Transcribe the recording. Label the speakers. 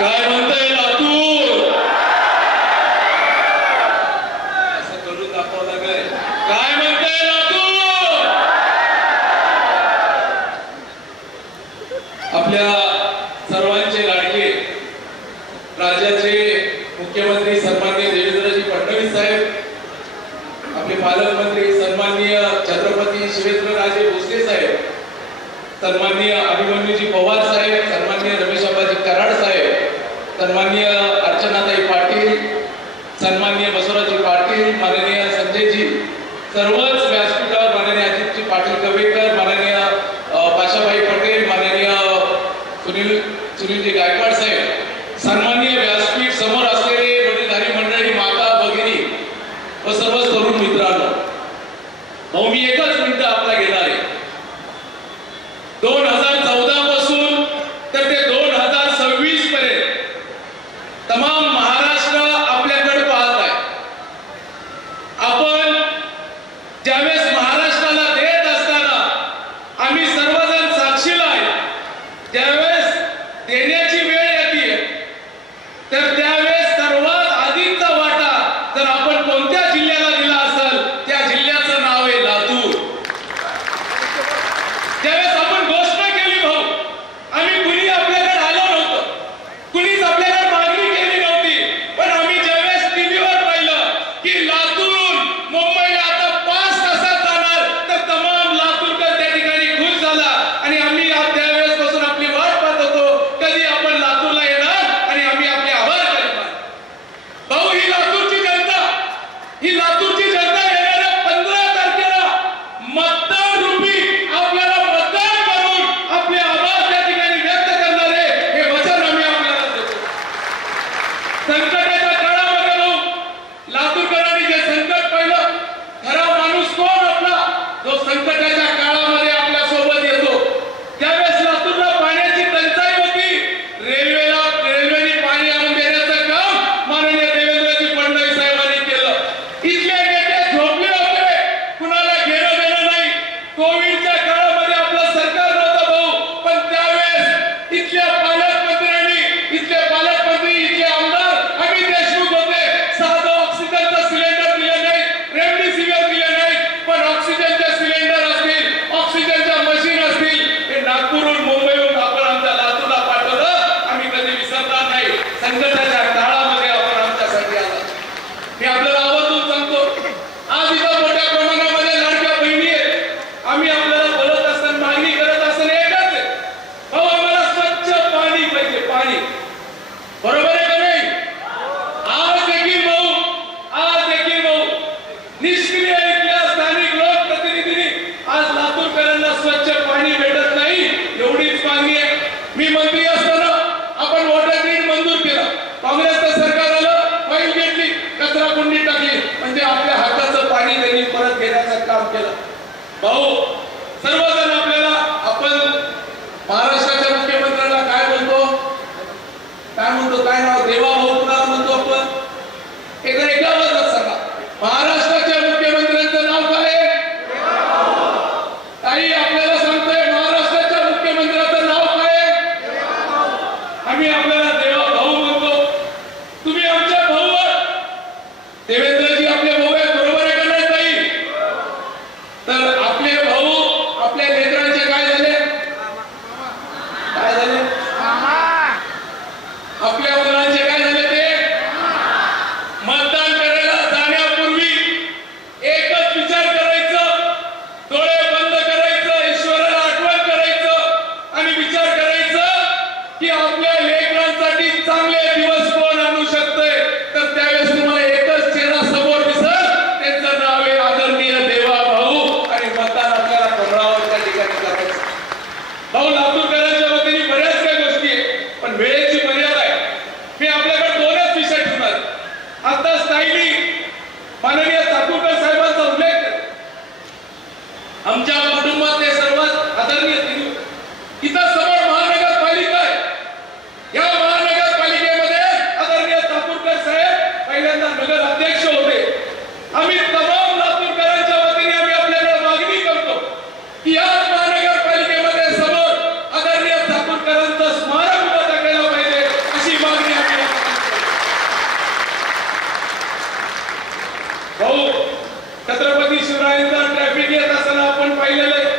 Speaker 1: काय म्हणते लातूर असं आपल्या सर्वांचे लाडके राज्याचे मुख्यमंत्री सन्मान्य देवेंद्रजी साहेब आपले छत्रपती भोसले साहेब सन्माननीय अभिमन्यूजी पवार साहेब सन्माननीय अर्चनाताई पाटील सन्माननीय बसवराजी पाटील माननीय संजयजी सर्वच व्यासपीठावर माननीय अजितजी पाटील कवेकर माननीय पाशाबाई पटेल माननीय सुनील सुनीलजी गायकवाड साहेब सन्माननीय व्यासपीठ समोर असलेले वडीलधारी मंडळी माता भगिनी व सर्व तरुण मित्रांनो. भाऊ मी एकच ಸಂಕಟ ಸಂಘಟನೆ काम केलं. भाऊ सर्व की आपल्या लेकरांसाठी चांगले दिवस कोण आणू शकतोय? तर त्यावेळेस तुम्हाला एकच चेहरा समोर दिसत त्यांचं नाव आहे आदरणीय देवा भाऊ आणि मतदान आपल्याला पंधरावर त्या ठिकाणी करायचं भाऊ लातूरकरांच्या वतीने बऱ्याच काही गोष्टी आहे पण वेळेची मर्यादा आहे. मी आपल्याकडे दोनच विषय ठेवणार. आता स्थायी माननीय येत असताना आपण पाहिलेलं आहे.